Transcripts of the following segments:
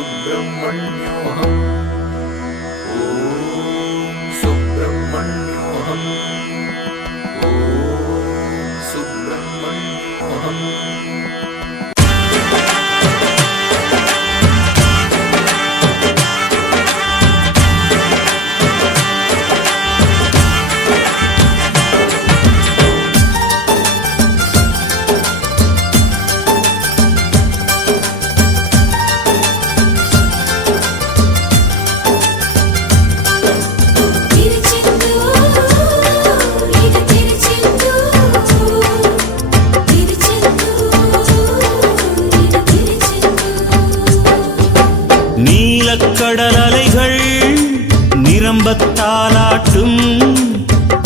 सुब्रह्मण्योऽहम् ॐ सुब्रह्मण्योऽहम् ॐ सुब्रह्मण्योऽहम् நீலக்கடல் அலைகள் நிரம்பத்தாலாட்டும்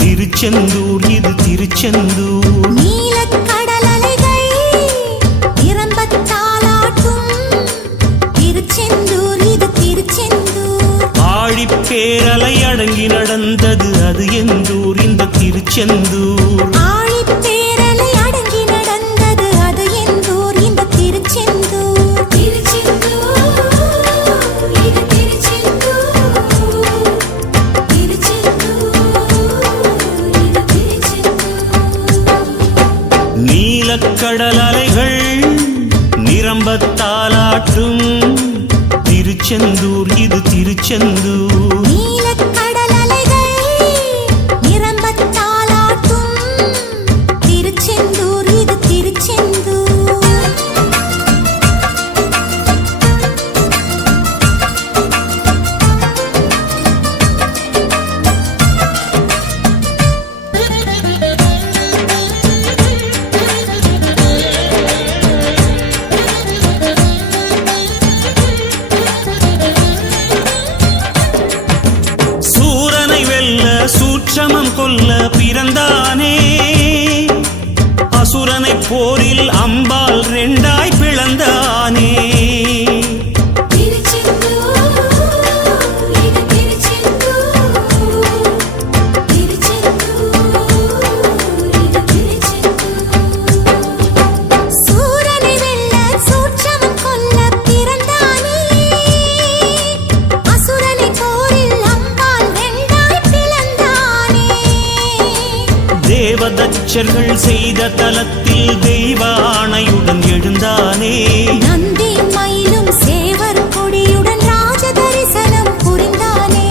திருச்செந்தூர் இது திருச்செந்தூர். நீலக்கடல் அலைகள் நிரம்பத்தாலாட்டும் திருச்செந்தூர் இது திருச்செந்தூர். ஆழிப்பேரலை அடங்கி நடந்தது அது எந்தூர் இந்த திருச்செந்தூர். ஆழிப்பேரலை அடங்கி நடந்தது அது எந்தூர் இந்த திருச்செந்தூர். நீலக்கடல் அலைகள் நிரம்பத்தாலாட்டும் திருச்செந்தூர் இது திருச்செந்தூர். நீலக்கடல் அலைகள் நிரம்பத்தாலாட்டும் திருச்செந்தூர் இது திருச்செந்தூர். சூட்சமம் கொல்ல பிறந்தானே அசுரனை போரில் அம்பால் ரெண்டாய் பிளந்தானே. தேவதச்சர்கள் செய்த தலத்தில் தெய்வ ஆணையுடன் எழுந்தானே. நந்தி மயிலும் சேவர் கொடியுடன் ராஜ தரிசனம் புரிந்தானே.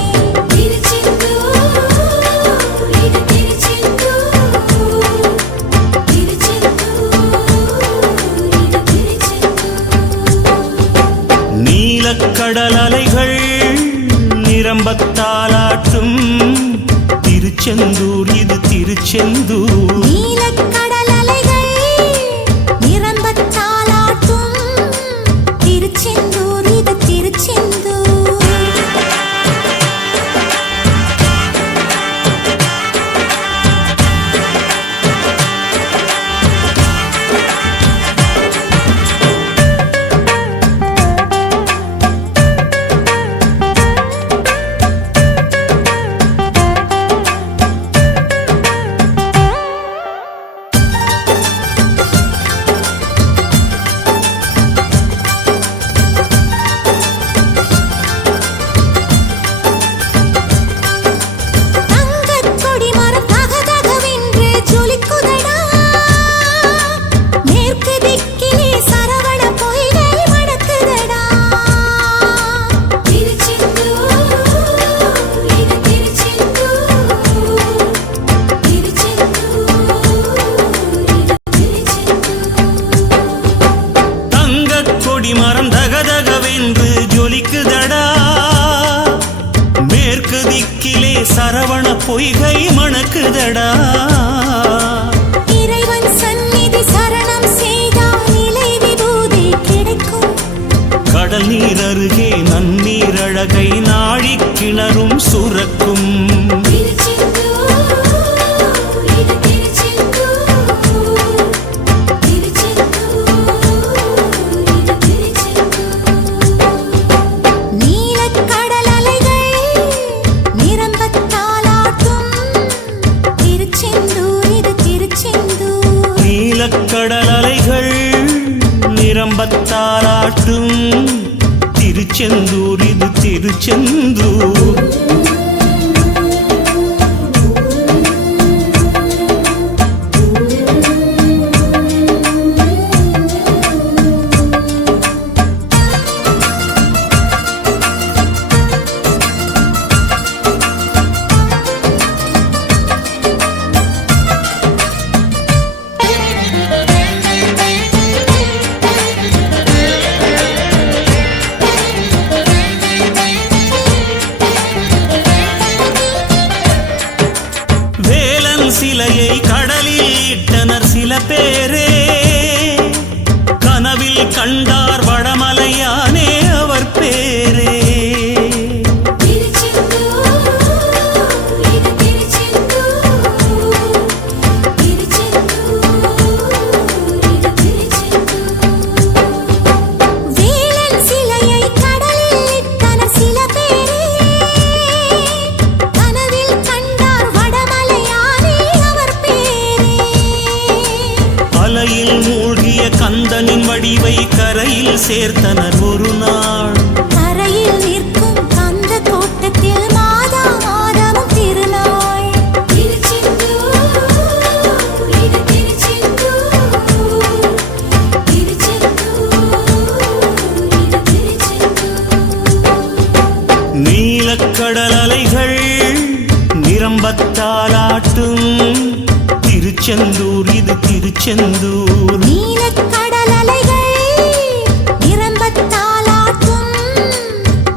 நீலக்கடல் அலைகள் நிரம்பத்தாலாட்டும் திருச்செந்தூர் இது திருச்செந்தூர். நீலக்கடல் அலைகள் நிரம்பத்தாலாட்டும் திருச்செந்தூர் இது திருச்செந்தூர். மரம் தகதகவென்று ஜொலிக்குதடா மேற்கு திக்கிலே சரவண பொய்கை மணக்குதடா. இறைவன் சந்நிதி சரணம் செய்தால் நிலை விபூதி கிடைக்கும். கடல் நீர் அருகே நன்னீர் அழகை நாழி கிணறும் சுரக்கும். நீலக்கடல் அலைகள் நிரம்பத்தாலாட்டும் திருச்செந்தூர் இது திருச்செந்தூர். நீலக்கடல் அலைகள் நிரம்பத்தாலாட்டும் திருச்செந்தூர் இது திருச்செந்தூர். சிலையை கடலில் இட்டனர் சில பேரே, கனவில் கண்டார் வடமலையானே அவர் பேரே. மூழ்கிய கந்தனின் வடிவை கரையில் சேர்த்தனர் ஒரு நாள். கரையில் நிற்கும் கந்த கோட்டத்தில் மாதா மாதமும் திருநாள். நீலக்கடல் அலைகள் நிரம்பத்தாலாட்டும் திருச்செந்தூர் இது திருச்செந்தூர். நீலக்கடல் அலைகள் நிரம்பத்தாலாட்டும்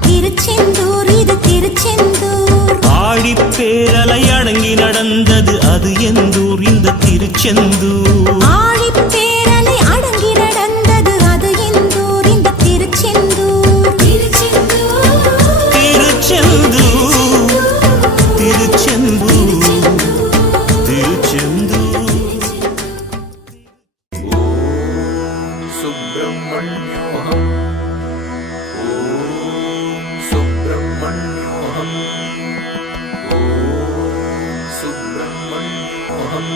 திருச்செந்தூர் இது திருச்செந்தூர். ஆழிப்பேரலை அடங்கி நடந்தது அது எந்தூர் இந்த திருச்செந்தூர். ஆழிப்பேரலை அடங்கி நடந்தது அது எந்தூர் இந்த திருச்செந்தூர். திருச்செந்தூர் திருச்செந்தூர் திருச்செந்தூர். சுப்ரமண்யோகம் ஓம் சுப்ரமண்யோகம் ஓம் சுப்ரமண்யோகம்.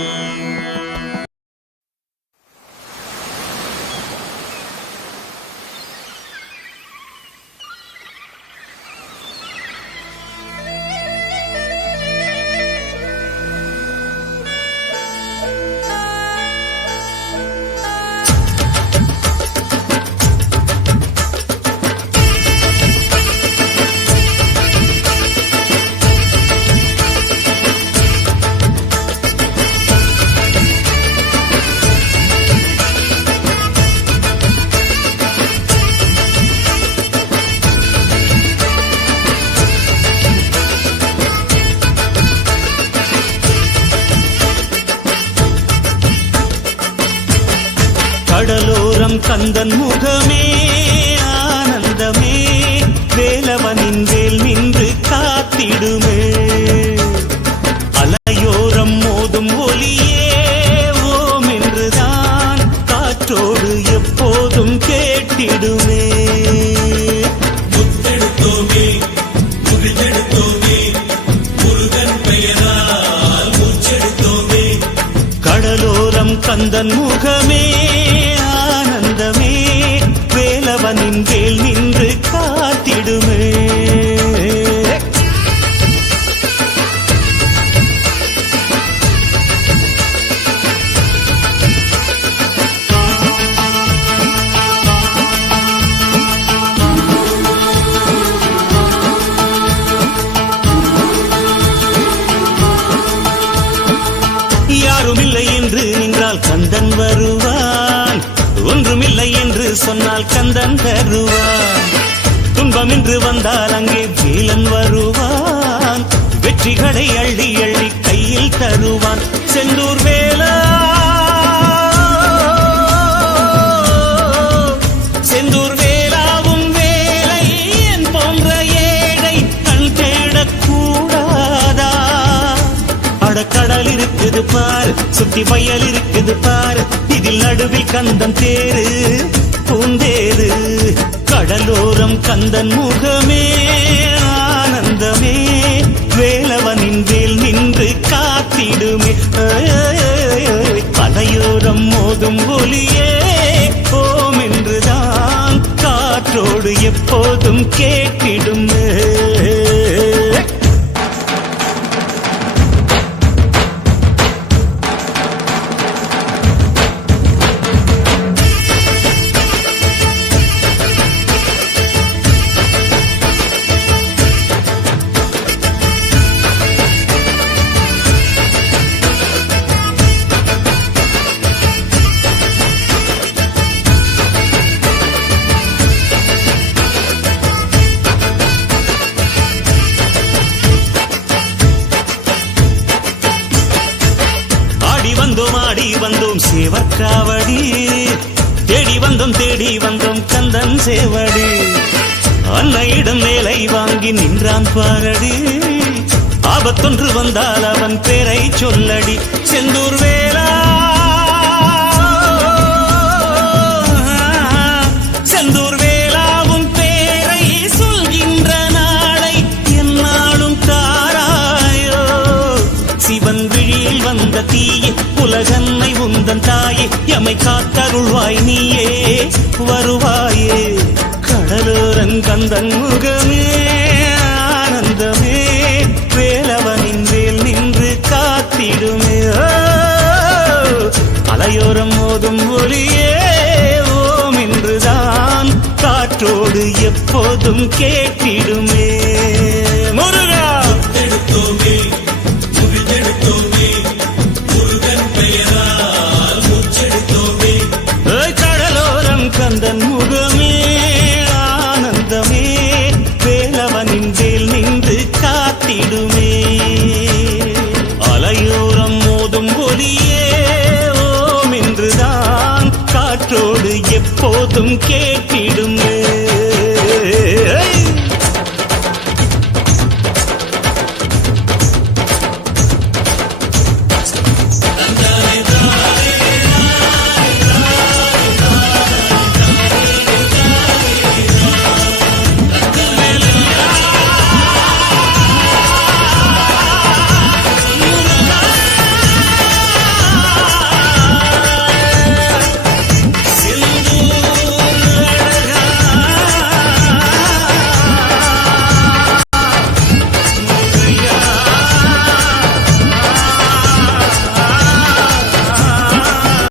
கடலோரம் கந்தன் முகமே ஆனந்தமே, வேலவனின் வேல் நின்று காத்திடுமே. அலையோரம் மோதும் ஒலியே ஓம் என்றுதான் காற்றோடு எப்போதும் கேட்டிடுமே. முத்தெடுத்தோமே முகிழ்ந்தெடுத்தோமே முருகன் பெயரால் மூச்செடுத்தோமே. கடலோரம் கந்தன் முகமே ஆனந்தமே, வேலவனின் வேல் நின்று காத்திடுமே. யாருமில்லை என்று நின்றால் கந்தன் வருவான், ஒன்றுமில்லை என்று சொன்னால் கந்தன் தருவான். துன்பம் என்று வந்தால் அங்கே வேலன் வருவான், வெற்றிகளை அள்ளி அள்ளி கையில் தருவான். செந்தூர் வேலா செந்தூர் வேலாவும் வேலை என் போன்ற ஏழை கண் தேடக்கூடாதா? அடக்கடல் இருக்குது பார், சுத்தி வயல் இருக்குது பார், இதில் நடுவில் கந்தன் தேரு பூந்தேரு. கடலோரம் கந்தன் முகமே ஆனந்தமே, வேலவனின் வேல் நின்று காத்திடுமே. அலையோரம் மோதும் ஒலியே ஓம் என்றுதான் காற்று காற்றோடு எப்போதும் கேட்டிடுமே. ஆடி வந்தோம் சேவற்காவடி, தேடி வந்தோம் கந்தன் சேவடி. அன்னையிடம் வேலை வாங்கி நின்றான் பாரடி, ஆபத்தொன்று வந்தால் அவன் பேரை சொல்லடி. செந்தூர் வேலா செந்தூர் வேளாவும் பேரை சொல்கின்ற நாளை என்னாலும் தாராயோ. சிவன் விழியில் வந்த தீயே உலகன்னை உந்தன் தாயே, எமை காத்தருள்வாய் நீயே வருவாயே. கடலோரன் கந்தன் முகமே ஆனந்தமே, வேலவனின் வேல் நின்று காத்திடுமே. அலையோரம் மோதும் ஒளியே ஓம் என்றுதான் காற்றோடு எப்போதும் கேட்டிடுமே.